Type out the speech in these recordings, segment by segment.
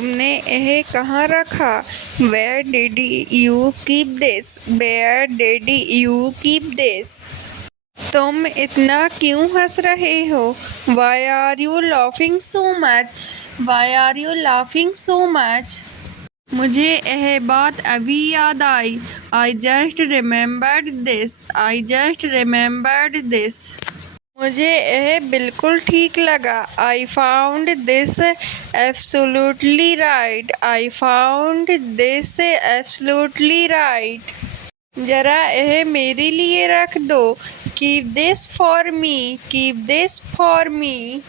तुमने यह कहाँ रखा? Where did you keep this? Where did you keep this? तुम इतना क्यों हंस रहे हो? Why are you laughing so much? Why are you laughing so much? मुझे यह बात अभी याद आई। I just remembered this. I just remembered this. मुझे यह बिल्कुल ठीक लगा। I found this absolutely right. I found this absolutely right. जरा यह मेरे लिए रख दो। Keep this for me. Keep this for me.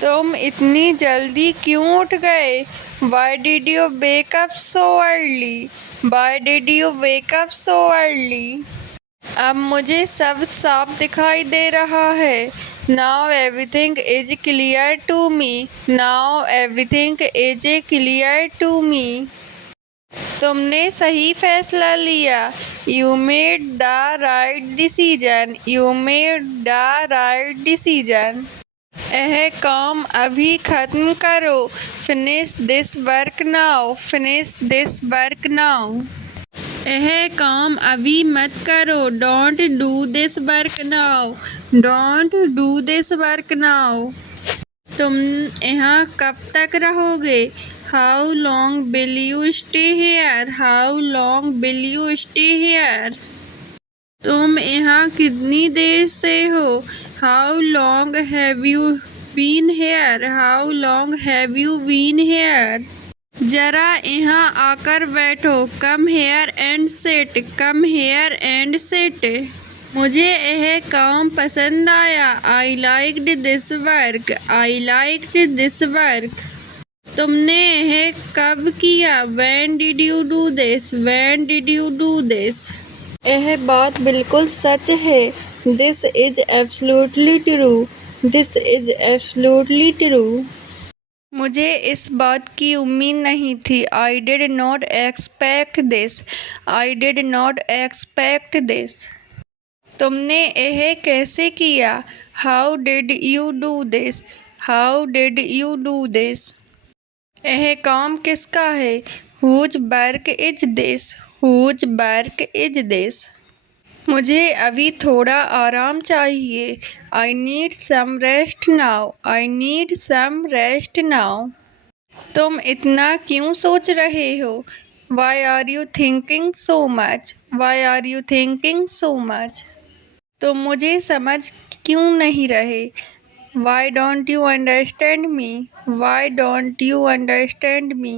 तुम इतनी जल्दी क्यों उठ गए? Why did you wake up so early? Why did you wake up so early? अब मुझे सब साफ दिखाई दे रहा है। Now everything is clear to me. Now everything is clear to me. तुमने सही फैसला लिया। You made the right decision. You made the right decision. यह काम अभी खत्म करो। Finish this work now. Finish this work now. यह काम अभी मत करो। Don't do this work now. Don't do this work now. तुम यहाँ कब तक रहोगे? How long will you stay here? How long will you stay here? तुम यहाँ कितनी देर से हो? How long have you been here? How long have you been here? जरा यहाँ आकर बैठो। Come here and sit. Come here and sit. मुझे यह काम पसंद आया। I liked this work. I liked this work. तुमने यह कब किया? When did you do this? When did you do this? यह बात बिल्कुल सच है। This is absolutely true. This is absolutely true. मुझे इस बात की उम्मीद नहीं थी। I did not expect this. I did not expect this. तुमने यह कैसे किया? How did you do this? How did you do this? यह काम किसका है? Whose work is this? Whose work is this? मुझे अभी थोड़ा आराम चाहिए। I need some rest now. I need some rest now. तुम इतना क्यों सोच रहे हो? Why are you thinking so much? Why are you thinking so much? तुम मुझे समझ क्यों नहीं रहे? Why don't you understand me? Why don't you understand me?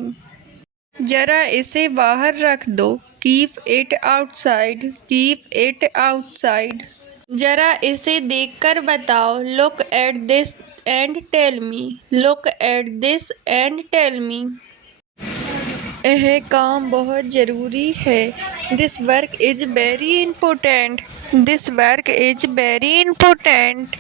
जरा इसे बाहर रख दो। Keep it outside. Keep it outside. जरा इसे देखकर बताओ। Look at this and tell me. Look at this and tell me. यह काम बहुत ज़रूरी है। This work is very important. This work is very important.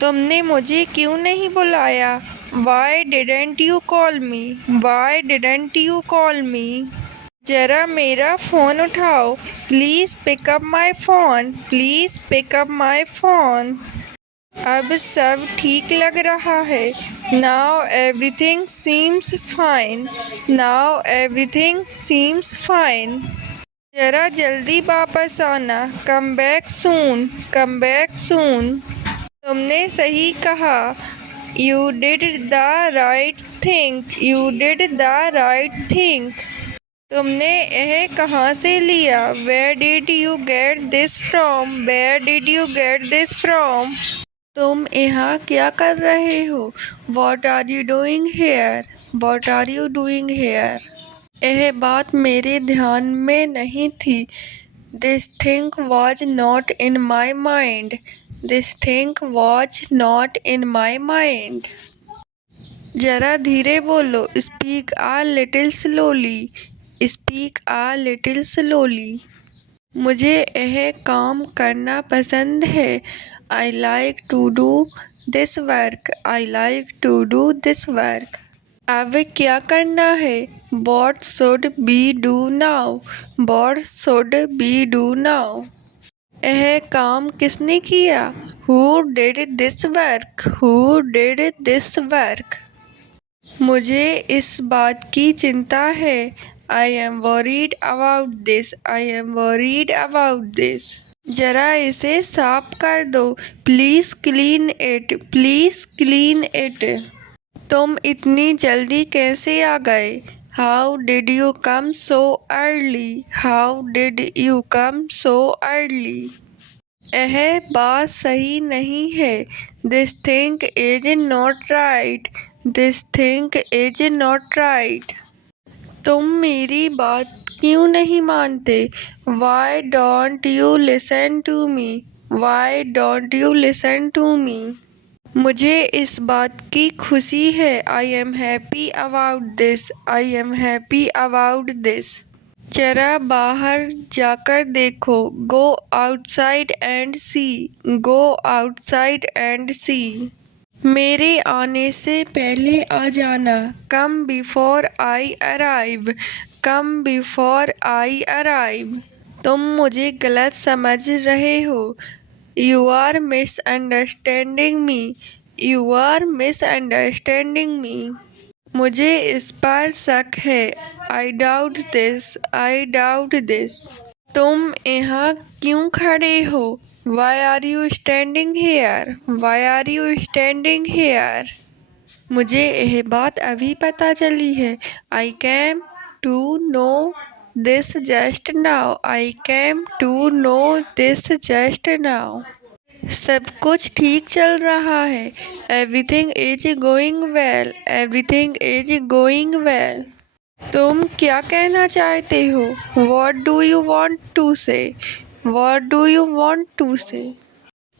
तुमने मुझे क्यों नहीं बुलाया? Why didn't you call me? Why didn't you call me? जरा मेरा फ़ोन उठाओ। Please pick up my phone. Please pick up my phone. अब सब ठीक लग रहा है। Now everything seems fine. Now everything seems fine. जरा जल्दी वापस आना। Come back soon. Come back soon. तुमने सही कहा। You did the right thing. You did the right thing. तुमने यह कहाँ से लिया? Where did you get this from? Where did you get this from? तुम यहाँ क्या कर रहे हो? What are you doing here? What are you doing here? यह बात मेरे ध्यान में नहीं थी। This thing was not in my mind. This thing was not in my mind. जरा धीरे बोलो। Speak a little slowly. Speak a little slowly. मुझे यह काम करना पसंद है। I like to do this work. I like to do this work. अब क्या करना है? What should we do now? What should we do now? यह काम किसने किया? Who did this work? Who did this work? मुझे इस बात की चिंता है। I am worried about this. I am worried about this. जरा इसे साफ कर दो। Please clean it. Please clean it. तुम इतनी जल्दी कैसे आ गए? How did you come so early? How did you come so early? यह बात सही नहीं है। This thing is not right. This thing is not right. तुम मेरी बात क्यों नहीं मानते? Why don't you listen to me? Y don't you listen to me? मुझे इस बात की खुशी है। I am happy about this. I am happy about this. जरा बाहर जाकर देखो। Go outside and see. Go outside and see. मेरे आने से पहले आ जाना। Come before I arrive. Come before I arrive. तुम मुझे गलत समझ रहे हो। You are misunderstanding me. You are misunderstanding me. मुझे इस पर शक है। I doubt this. I doubt this. तुम यहाँ क्यों खड़े हो? Why are you standing here? Why are you standing here? मुझे यह बात अभी पता चली है। I came to know this just now. I came to know this just now. सब कुछ ठीक चल रहा है। Everything is going well. Everything is going well. तुम क्या कहना चाहते हो? What do you want to say? What do you want to से?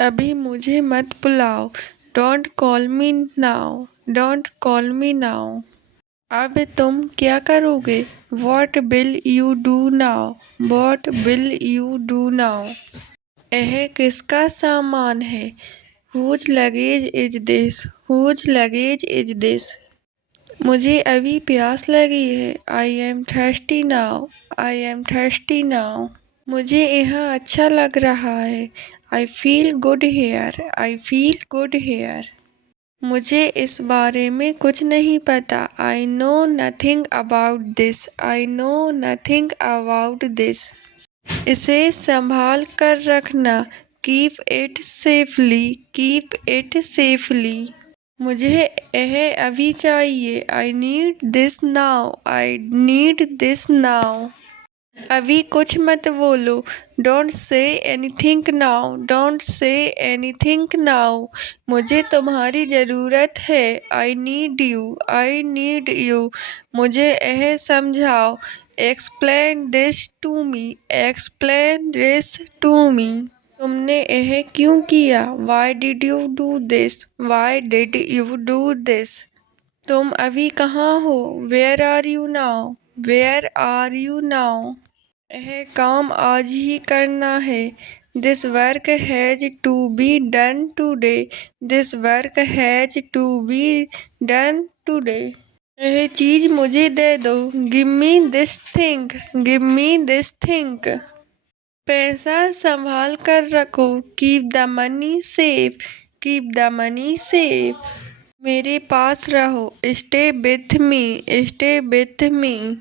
अभी मुझे मत बुलाओ। Don't call me now. Don't call me now. अब तुम क्या करोगे? What will you do now? What will you do now? यह किसका सामान है? Whose luggage is this? Whose luggage is this? मुझे अभी प्यास लगी है। I am thirsty now. I am thirsty now. मुझे यहाँ अच्छा लग रहा है। I feel good here. I feel good here. मुझे इस बारे में कुछ नहीं पता। I know nothing about this. I know nothing about this. इसे संभाल कर रखना। Keep it safely. Keep it safely. मुझे यह अभी चाहिए। I need this now. I need this now. अभी कुछ मत बोलो। Don't say anything now. Don't say anything now. मुझे तुम्हारी ज़रूरत है। I need you. I need you. मुझे यह समझाओ। Explain this to me. Explain this to me. तुमने यह क्यों किया? Why did you do this? Why did you do this? तुम अभी कहाँ हो? Where are you now? Where are you now? यह काम आज ही करना है। This work has to be done today. This work has to be done today. यह चीज़ मुझे दे दो। Give me this thing. Give me this thing. पैसा संभाल कर रखो। Keep the money safe. Keep the money safe. मेरे पास रहो। Stay with me. Stay with me.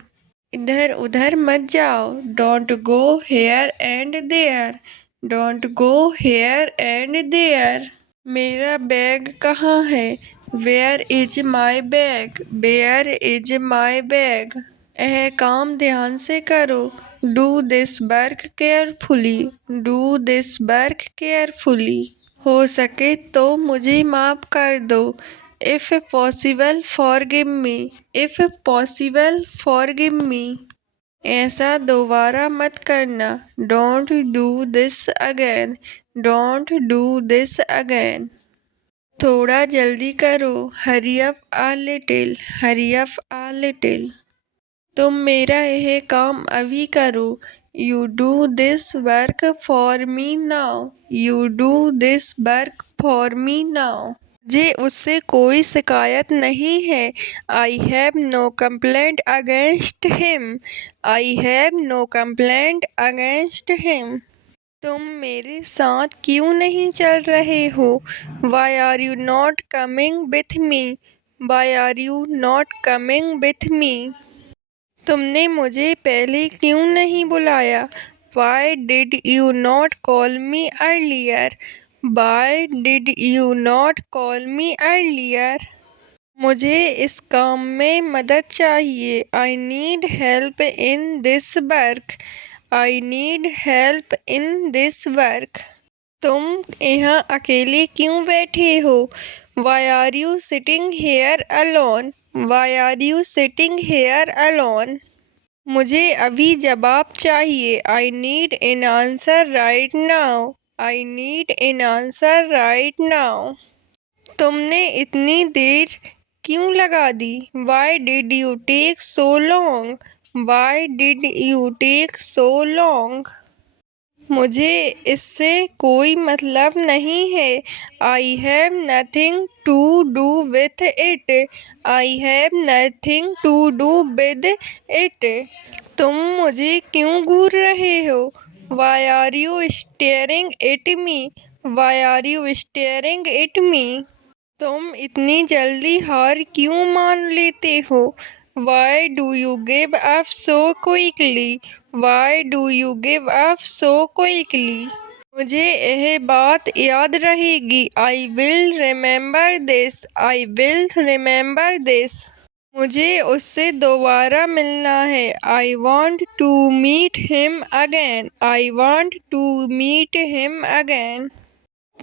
इधर उधर मत जाओ। Don't go here and there. Don't go here and there. मेरा बैग कहाँ है? Where is my bag? Where is my bag? यह काम ध्यान से करो। Do this work carefully. Do this work carefully. हो सके तो मुझे माफ़ कर दो। If possible forgive me. If possible forgive me. ऐसा दोबारा मत करना। Don't do this again. Don't do this again. थोड़ा जल्दी करो। Hurry up a little. Hurry up a little. तुम मेरा यह काम अभी करो। You do this work for me now. You do this work for me now. मुझे उससे कोई शिकायत नहीं है। I have no complaint against him. I have no complaint against him. तुम मेरे साथ क्यों नहीं चल रहे हो? Why are you not coming with me? Why are you not coming with me? तुमने मुझे पहले क्यों नहीं बुलाया? Why did you not call me earlier? Why did you not call me earlier? मुझे इस काम में मदद चाहिए। I need help in this work. I need help in this work. तुम यहाँ अकेले क्यों बैठे हो? Why are you sitting here alone? Why are you sitting here alone? मुझे अभी जवाब चाहिए। I need an answer right now. I need an answer right now. तुमने इतनी देर क्यों लगा दी? Why did you take so long? Why did you take so long? मुझे इससे कोई मतलब नहीं है। I have nothing to do with it. I have nothing to do with it. तुम मुझे क्यों घूर रहे हो? Why are you staring at me? Why are you staring at me? तुम इतनी जल्दी हार क्यों मान लेते हो? Why do you give up so quickly? Why do you give up so quickly? मुझे यह बात याद रहेगी। I will remember this. I will remember this. मुझे उससे दोबारा मिलना है। I want to meet him again. I want to meet him again.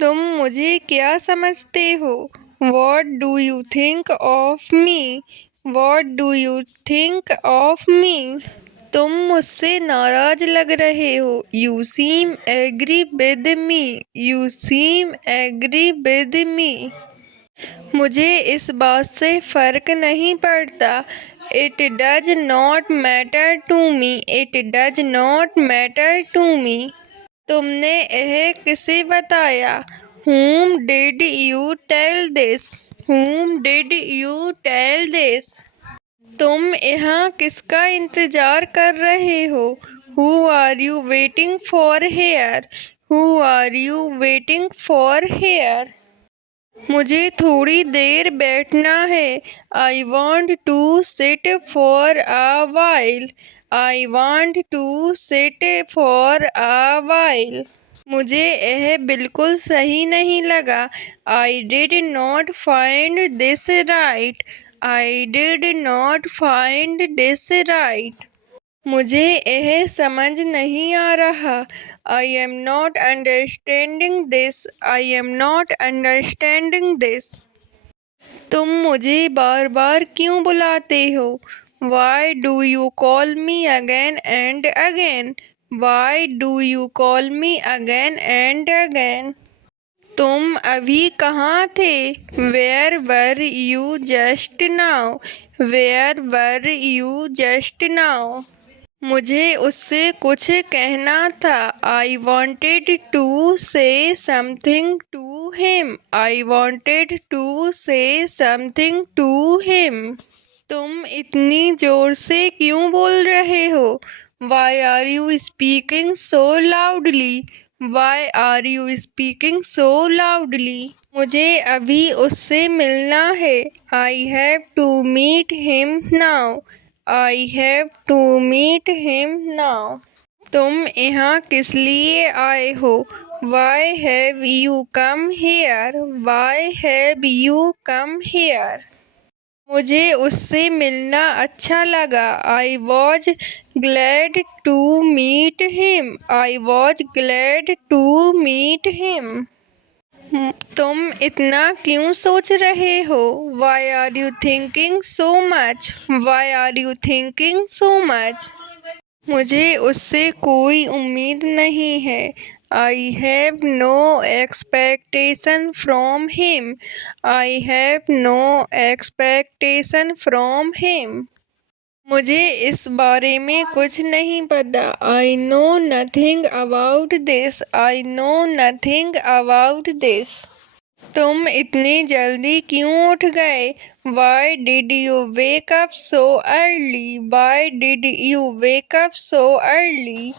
तुम मुझे क्या समझते हो? What do you think of me? What do you think of me? तुम मुझसे नाराज लग रहे हो। You seem angry with me. You seem angry with me. मुझे इस बात से फर्क नहीं पड़ता। It does not matter to me. It does not matter to me. तुमने यह किसे बताया? Whom did you tell this? Whom did you tell this? तुम यहाँ किसका इंतजार कर रहे हो? Who are you waiting for here? Who are you waiting for here? मुझे थोड़ी देर बैठना है। I want to sit for a while. I want to sit for a while. मुझे यह बिल्कुल सही नहीं लगा। I did not find this right. I did not find this right. मुझे यह समझ नहीं आ रहा। I am not understanding this. I am not understanding this. तुम मुझे बार बार क्यों बुलाते हो? Why do you call me again and again? Why do you call me again and again? तुम अभी कहाँ थे? Where were you just now? Where were you just now? मुझे उससे कुछ कहना था। I wanted to say something to him. I wanted to say something to him. तुम इतनी जोर से क्यों बोल रहे हो? Why are you speaking so loudly? Why are you speaking so loudly? मुझे अभी उससे मिलना है। I have to meet him now. I have to meet him now. तुम यहाँ किस लिए आए हो? Why have you come here? Why have you come here? मुझे उससे मिलना अच्छा लगा। I was glad to meet him. I was glad to meet him. तुम इतना क्यों सोच रहे हो? Why are you thinking so much? Why are you thinking so much? मुझे उससे कोई उम्मीद नहीं है। I have no expectation from him. I have no expectation from him. मुझे इस बारे में कुछ नहीं पता। I know nothing about this. I know nothing about this. तुम इतनी जल्दी क्यों उठ गए? Why did you wake up so early? Why did you wake up so early?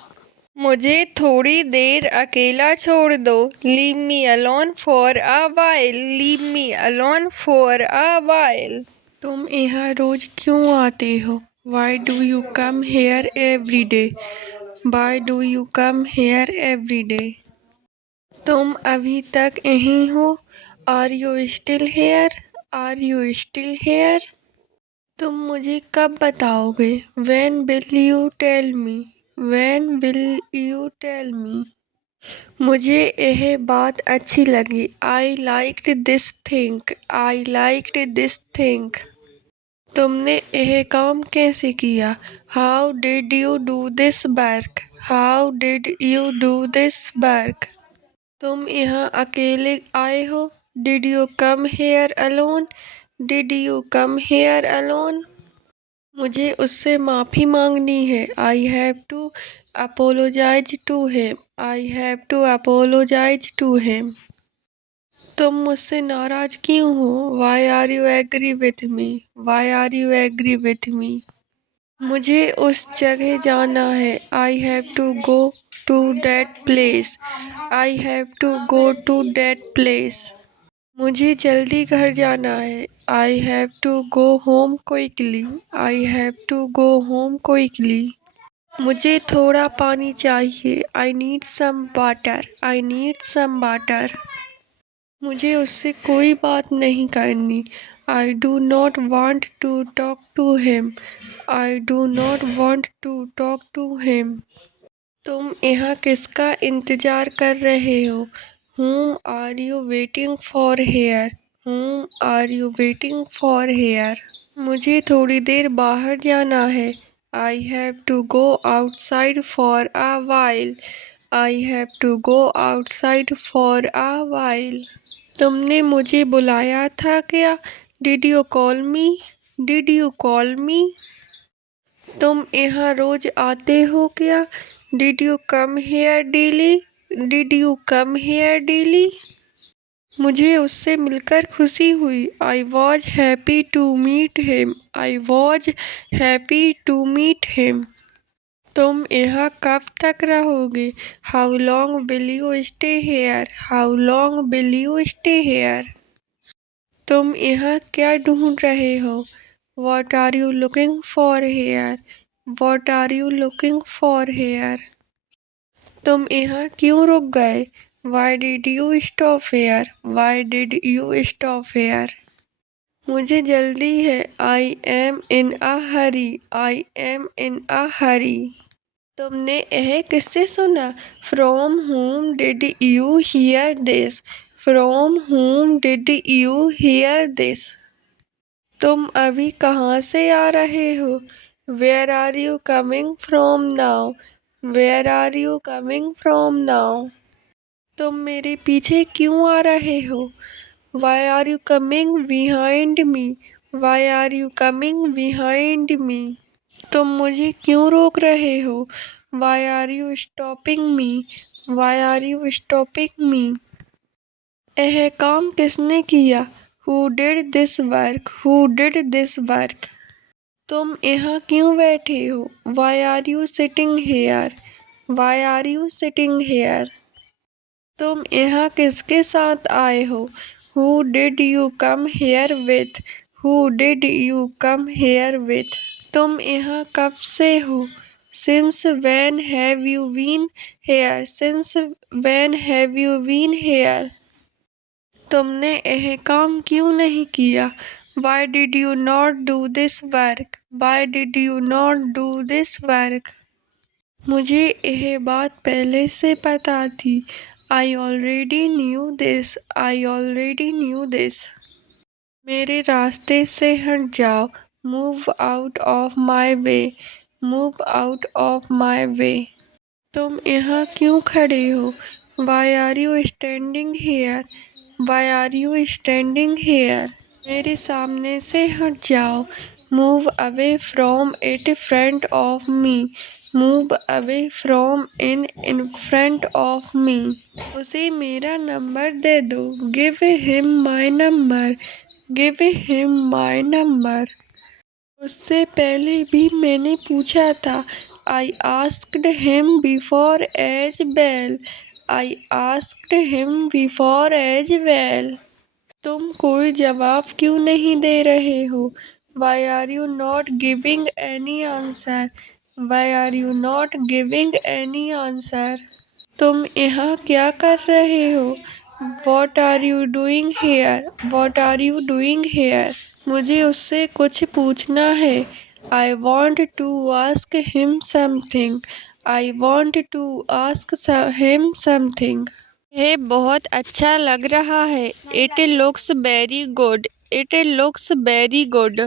मुझे थोड़ी देर अकेला छोड़ दो। Leave me alone for a while. Leave me alone for a while. तुम यहाँ रोज क्यों आते हो? Why do you come here every day? Why do you come here every day? तुम अभी तक यहीं हो? Are you still here? Are you still here? तुम मुझे कब बताओगे? When will you tell me? When will you tell me? मुझे यह बात अच्छी लगी। I liked this thing. I liked this thing. तुमने यह काम कैसे किया? How did you do this work? How did you do this work? तुम यहाँ अकेले आए हो? Did you come here alone? Did you come here alone? मुझे उससे माफ़ी मांगनी है। I have to apologize to him. I have to apologize to him. तुम मुझसे नाराज़ क्यों हो? Why are you angry with me? Why are you angry with me? मुझे उस जगह जाना है। I have to go to that place. I have to go to that place. मुझे जल्दी घर जाना है। I have to go home quickly. I have to go home quickly. मुझे थोड़ा पानी चाहिए। I need some water. I need some water. मुझे उससे कोई बात नहीं करनी। I do not want to talk to him. I do not want to talk to him. तुम यहाँ किसका इंतज़ार कर रहे हो? Whom are you waiting for here? Whom are you waiting for here? मुझे थोड़ी देर बाहर जाना है। I have to go outside for a while. I have to go outside for a while. तुमने मुझे बुलाया था क्या? Did you call me? Did you call me? तुम यहाँ रोज आते हो क्या? Did you come here daily? Did you come here daily? मुझे उससे मिलकर खुशी हुई। I was happy to meet him. I was happy to meet him. तुम यहाँ कब तक रहोगे? How long will you stay here? How long will you stay here? तुम यहाँ क्या ढूंढ रहे हो? What are you looking for here? What are you looking for here? तुम यहाँ क्यों रुक गए? Why did you stop here? Why did you stop here? मुझे जल्दी है। I am in a hurry. I am in a hurry. तुमने यह किससे सुना? From whom did you hear this? From whom did you hear this? तुम अभी कहाँ से आ रहे हो? Where are you coming from now? Where are you coming from now? तुम मेरे पीछे क्यों आ रहे हो? Why are you coming behind me? Why are you coming behind me? तुम मुझे क्यों रोक रहे हो? Why are you stopping me? Why are you stopping me? यह काम किसने किया? Who did this work? Who did this work? तुम यहाँ क्यों बैठे हो? Why are you sitting here? Why are you sitting here? तुम यहाँ किसके साथ आए हो? Who did you come here with? Who did you come here with? तुम यहाँ कब से हो? Since when have you been here? Since when have you been here? तुमने यह काम क्यों नहीं किया? Why did you not do this work? Why did you not do this work? मुझे यह बात पहले से पता थी। I already knew this. I already knew this. मेरे रास्ते से हट जाओ। Move out of my way. Move out of my way. तुम यहाँ क्यों खड़े हो? Why are you standing here? Why are you standing here? मेरे सामने से हट जाओ। Move away from it front of me. Move away from in front of me. उसे मेरा नंबर दे दो। Give him my number. Give him my number. उससे पहले भी मैंने पूछा था। I asked him before as well. I asked him before as well. तुम कोई जवाब क्यों नहीं दे रहे हो? Why are you not giving any answer? Why are you not giving any answer? तुम यहाँ क्या कर रहे हो? What are you doing here? What are you doing here? मुझे उससे कुछ पूछना है। I want to ask him something. I want to ask him something. यह बहुत अच्छा लग रहा है। It looks very good. It looks very good.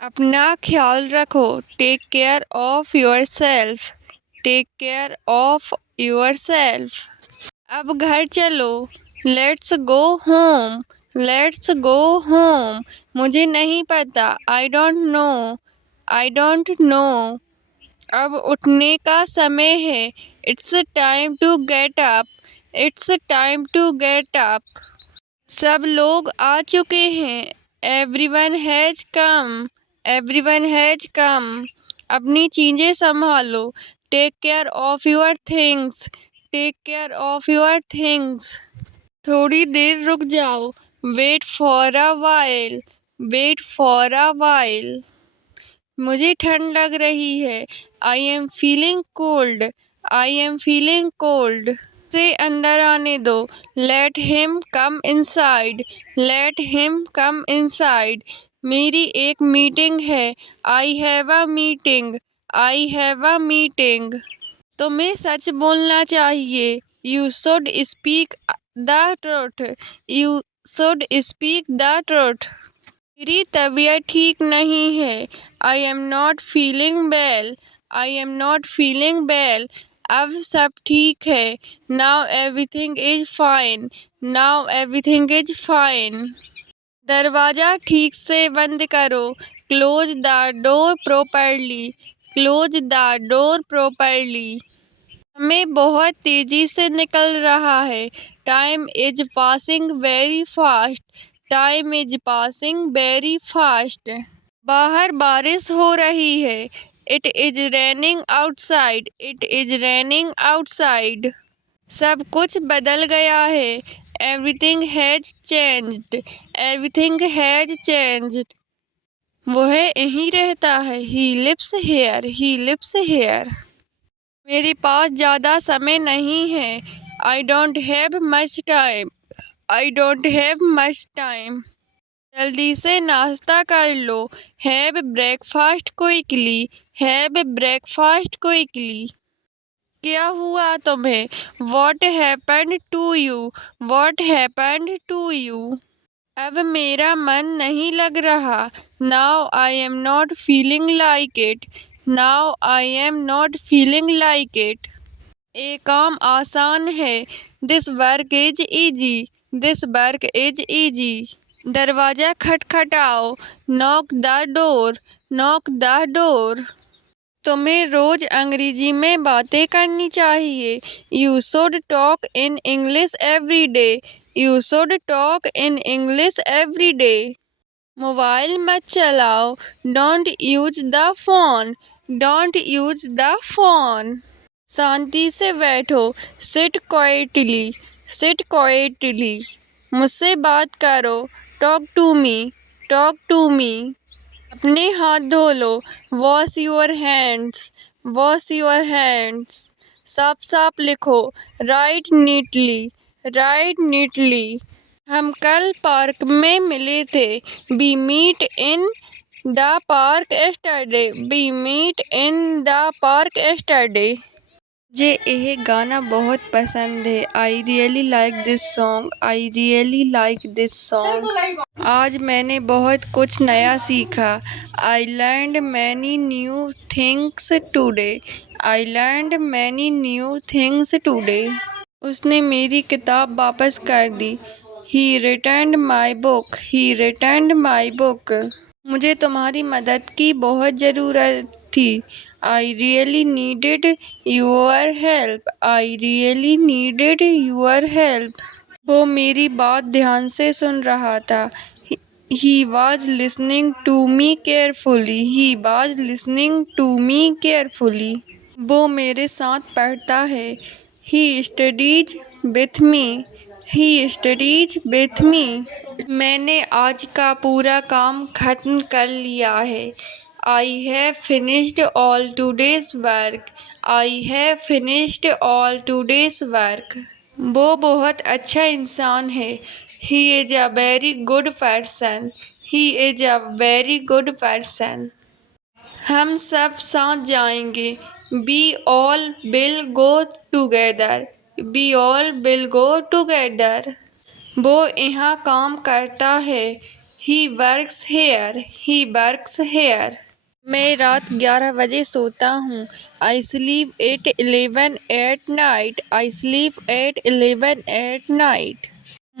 अपना ख्याल रखो। Take care of your self. Take care of your self. अब घर चलो। Let's go home. Let's go home. मुझे नहीं पता। I don't know. I don't know. अब उठने का समय है। It's time to get up. It's time to get up. सब लोग आ चुके हैं। Everyone has come. Everyone has come. अपनी चीजें संभालो। Take care of your things. Take care of your things. थोड़ी देर रुक जाओ। Wait for a while. Wait for a while. मुझे ठंड लग रही है। I am feeling cold. I am feeling cold. से अंदर आने दो। Let him come inside. Let him come inside. मेरी एक मीटिंग है। I have a meeting. I have a meeting. तुम्हें सच बोलना चाहिए। You should speak the truth. You should speak the truth. मेरी तबीयत ठीक नहीं है। I am not feeling well. I am not feeling well. अब सब ठीक है। Now everything is fine. Now everything is fine. दरवाज़ा ठीक से बंद करो। Close the door properly. Close the door properly. समय बहुत तेजी से निकल रहा है। Time is passing very fast. Time is passing very fast. बाहर बारिश हो रही है। It is raining outside. It is raining outside. सब कुछ बदल गया है। Everything has changed. Everything has changed. वह यहीं रहता है। He lives here. He lives here. मेरे पास ज़्यादा समय नहीं है। I don't have much time. I don't have much time. जल्दी से नाश्ता कर लो। Have breakfast quickly. Have breakfast quickly. क्या हुआ तुम्हें? What happened to you? What happened to you? अब मेरा मन नहीं लग रहा। Now I am not feeling like it. Now I am not feeling like it. ये काम आसान है। This work is easy. This work is easy. दरवाज़ा खटखटाओ। Knock the door. Knock the door. तुम्हें रोज अंग्रेजी में बातें करनी चाहिए। You should talk in English every day. You should talk in English every day. Mobile मत चलाओ। Don't use the phone. Don't use the phone. शांति से बैठो। Sit quietly. Sit quietly. मुझसे बात करो। Talk to me. Talk to me. अपने हाथ धो लो। Wash your hands. Wash your hands. साफ साफ लिखो। Write neatly. Write neatly. हम कल पार्क में मिले थे। We meet in the park yesterday. We meet in the park yesterday. मुझे यह गाना बहुत पसंद है। I really like this song. I really like this song. आज मैंने बहुत कुछ नया सीखा। I learned many new things today. I learned many new things today. उसने मेरी किताब वापस कर दी। He returned my book. He returned my book. मुझे तुम्हारी मदद की बहुत ज़रूरत थी। I really needed your help. I really needed your help. वो मेरी बात ध्यान से सुन रहा था। He was listening to me carefully. He was listening to me carefully. वो मेरे साथ पढ़ता है. He studies with me. He studies with me. मैंने आज का पूरा काम खत्म कर लिया है. I have finished all today's work. I have finished all today's work. वो बहुत अच्छा इंसान है. He is a very good person. He is a very good person. हम सब साथ जाएंगे. We all will go together. We all will go together. वो यहाँ काम करता है. He works here. He works here. मैं रात 11 बजे सोता हूँ. I sleep at 11 at night. I sleep at 11 at night.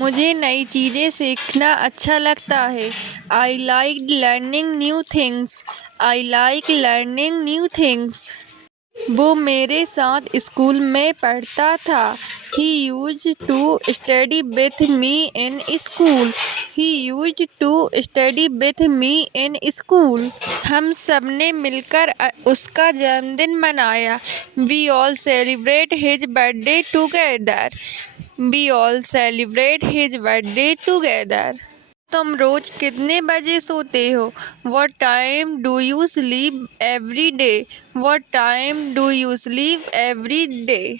मुझे नई चीज़ें सीखना अच्छा लगता है. I like learning new things. I like learning new things. वो मेरे साथ स्कूल में पढ़ता था. He used to study with me in school. He used to study with me in school. हम सबने मिलकर उसका जन्मदिन मनाया. We all celebrate his birthday together. We all celebrate his birthday together. तुम रोज कितने बजे सोते हो? What time do you sleep every day? What time do you sleep every day?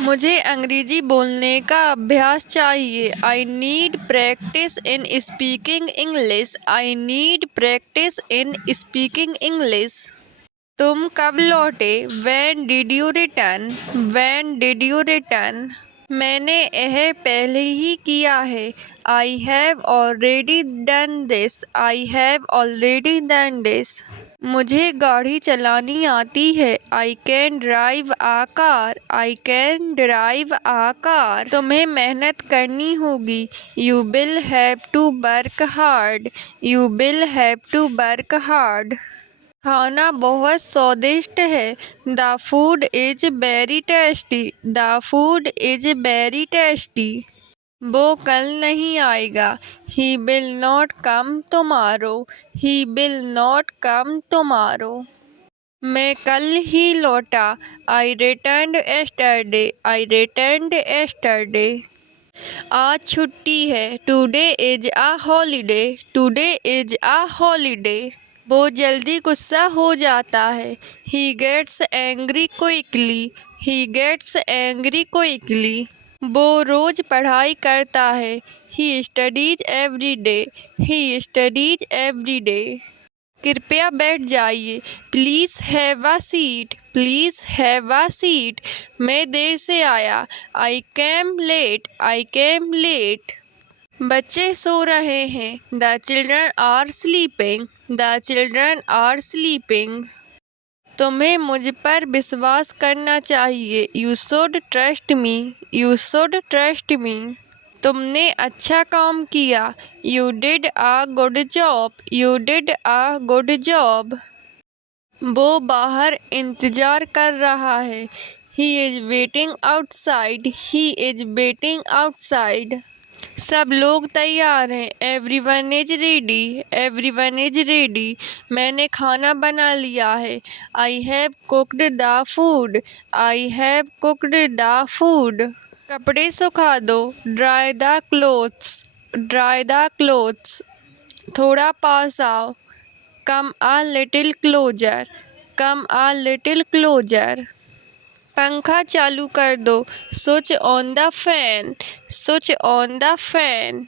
मुझे अंग्रेजी बोलने का अभ्यास चाहिए. I need practice in speaking English. I need practice in speaking English. तुम कब लौटे? When did you return? When did you return? मैंने यह पहले ही किया है. I have already done this. I have already done this. मुझे गाड़ी चलानी आती है. I can drive a car. I can drive a car. तुम्हें मेहनत करनी होगी. You will have to work hard. You will have to work hard. खाना बहुत स्वादिष्ट है. The food is very tasty. The food is very tasty. वो कल नहीं आएगा. He will not come tomorrow. He will not come tomorrow. मैं कल ही लौटा. I returned yesterday. I returned yesterday. आज छुट्टी है. Today is a holiday. Today is a holiday. वो जल्दी गुस्सा हो जाता है. He gets angry quickly. He gets angry quickly. वो रोज पढ़ाई करता है. He studies every day. He studies every day. कृपया बैठ जाइए. Please have a seat. Please have a seat. मैं देर से आया. I came late. I came late. बच्चे सो रहे हैं. The children are sleeping. The children are sleeping. तुम्हें मुझ पर विश्वास करना चाहिए. You should trust me. You should trust me. तुमने अच्छा काम किया. You did a good job. You did a good job. वो बाहर इंतजार कर रहा है. He is waiting outside. He is waiting outside. सब लोग तैयार हैं. Everyone is ready. Everyone is ready. मैंने खाना बना लिया है. I have cooked the food. I have cooked the food. कपड़े सुखा दो. Dry the clothes. Dry the clothes. थोड़ा पास आओ. Come a little closer. Come a little closer. पंखा चालू कर दो. Switch on the fan. Switch on the fan.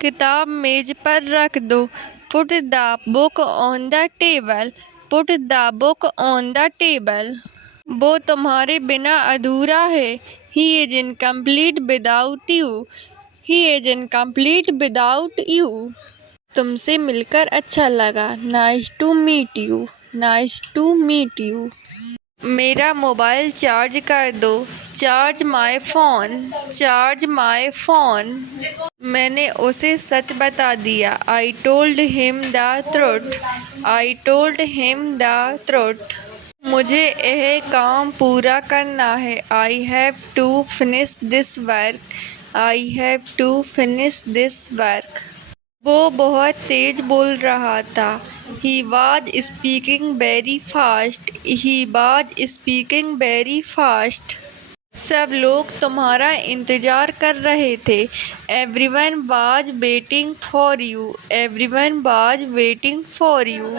किताब मेज पर रख दो. Put the book on the table. Put the book on the table. वो तुम्हारे बिना अधूरा है. He is incomplete without you. He is incomplete without you. तुमसे मिलकर अच्छा लगा. Nice to meet you. Nice to meet you. मेरा मोबाइल चार्ज कर दो. Charge my phone. Charge my phone. मैंने उसे सच बता दिया. I told him the truth. I told him the truth. मुझे यह काम पूरा करना है. I have to finish this work. I have to finish this work. वो बहुत तेज बोल रहा था। He was speaking very fast. He was speaking very fast. सब लोग तुम्हारा इंतजार कर रहे थे। Everyone was waiting for you. Everyone was waiting for you.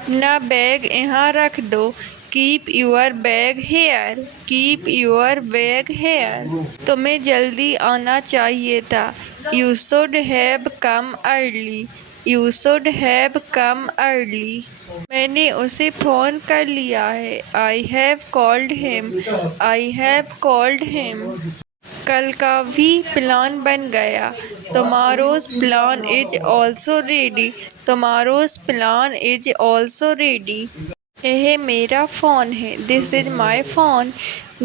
अपना बैग यहाँ रख दो। Keep your bag here. Keep your bag here. तुम्हें जल्दी आना चाहिए था। You should have come early. You should have come early. मैंने उसे फ़ोन कर लिया है। I have called him. I have called him. कल का भी प्लान बन गया। Tomorrow's plan is also ready. Tomorrow's plan is also ready. यह मेरा फ़ोन है। This is my phone.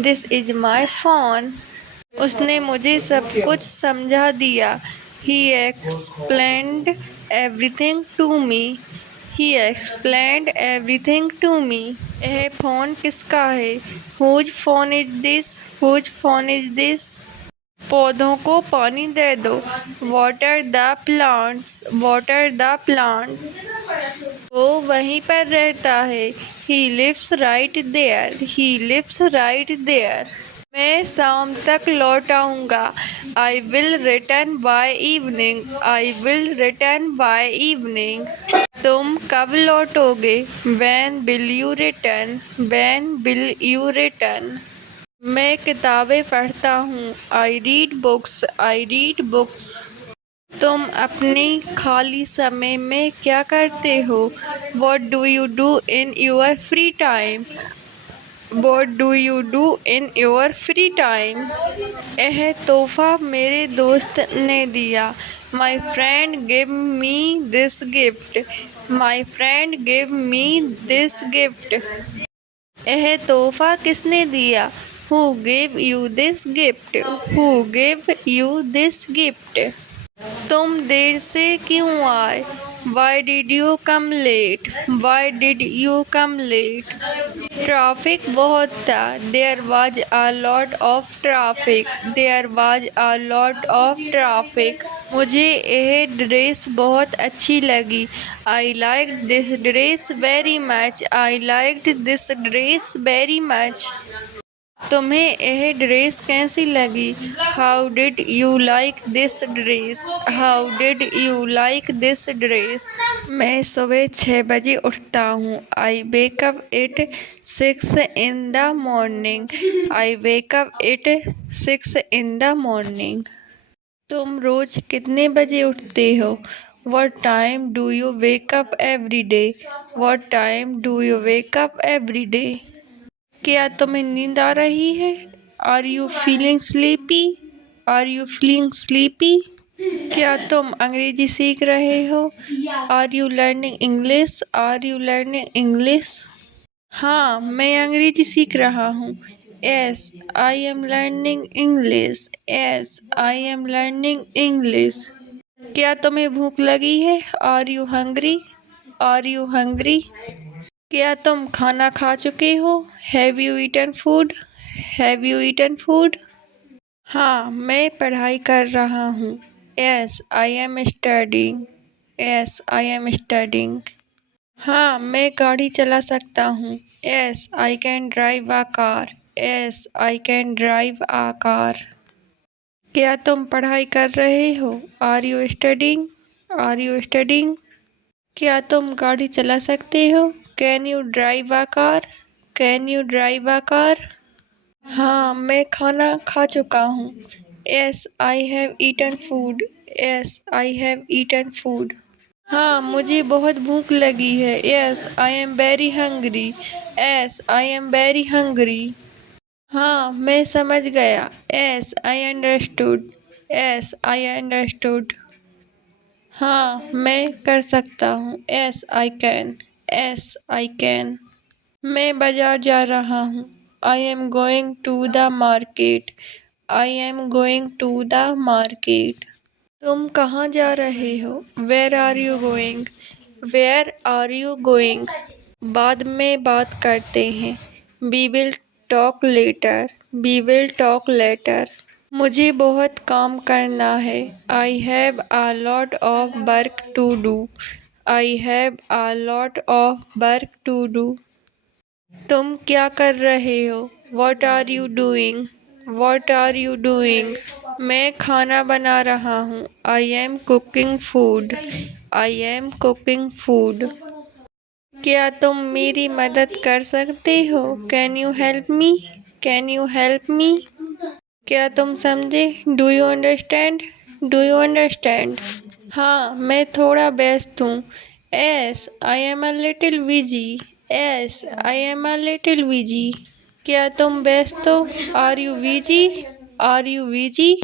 This is my phone. उसने मुझे सब कुछ समझा दिया। He explained everything to me. He explained everything to me. यह फ़ोन किसका है? Whose phone is this? Whose phone is this? पौधों को पानी दे दो। Water the plants. Water the plant. वो वहीं पर रहता है। He lives right there. He lives right there. मैं शाम तक लौट आऊँगा। I will return by evening. I will return by evening. तुम कब लौटोगे? When will you return? When will you return? मैं किताबें पढ़ता हूँ। I read books. I read books. तुम अपने खाली समय में क्या करते हो? What do you do in your free time? What do you do in your free time? यह तोहफ़ा मेरे दोस्त ने दिया। My friend gave me this gift. My friend gave me this gift. यह तोहफ़ा किसने दिया? Who gave you this gift? Who gave you this gift? तुम देर से क्यों आए? Why did you come late? Why did you come late? Traffic बहुत था। There was a lot of traffic. There was a lot of traffic. मुझे यह dress बहुत अच्छी लगी। I liked this dress very much. I liked this dress very much. तुम्हें यह dress कैसी लगी? How did you like this dress? How did you like this dress? मैं सुबह 6 बजे उठता हूँ। I wake up at 6 in the morning. I wake up at 6 in the morning. तुम रोज कितने बजे उठते हो? What time do you wake up every day? What time do you wake up every day? क्या तुम्हें नींद आ रही है? Are you feeling sleepy? Are you feeling sleepy? क्या तुम अंग्रेजी सीख रहे हो? Are you learning English? Are you learning English? हाँ, मैं अंग्रेजी सीख रहा हूँ। Yes, I am learning English. Yes, I am learning English. क्या तुम्हें भूख लगी है? Are you hungry? Are you hungry? क्या तुम खाना खा चुके हो? Have you eaten food? Have you eaten food? हाँ, मैं पढ़ाई कर रहा हूँ। Yes, I am studying. Yes, I am studying. हाँ, मैं गाड़ी चला सकता हूँ। Yes, I can drive a car. Yes, I can drive a car. क्या तुम पढ़ाई कर रहे हो? Are you studying? Are you studying? क्या तुम गाड़ी चला सकते हो? Can you drive a car? Can you drive a car? हाँ, मैं खाना खा चुका हूँ। Yes, I have eaten food. Yes, I have eaten food. हाँ, मुझे बहुत भूख लगी है। Yes, I am very hungry. Yes, I am very hungry. हाँ, मैं समझ गया। Yes, I understood. Yes, I understood. हाँ, मैं कर सकता हूँ। Yes, I can. Yes, I can. मैं बाजार जा रहा हूँ। I am going to the market. I am going to the market. तुम कहाँ जा रहे हो? Where are you going? Where are you going? बाद में बात करते हैं। We will talk later. We will talk later. मुझे बहुत काम करना है। I have a lot of work to do. I have a lot of work to do. तुम क्या कर रहे हो? What are you doing? What are you doing? मैं खाना बना रहा हूँ। I am cooking food. I am cooking food. क्या तुम मेरी मदद कर सकते हो? Can you help me? Can you help me? क्या तुम समझे? Do you understand? Do you understand? हाँ, मैं थोड़ा व्यस्त हूँ। Yes I am a little busy. Yes I am a little busy. क्या तुम व्यस्त हो? Are you busy? Are you busy?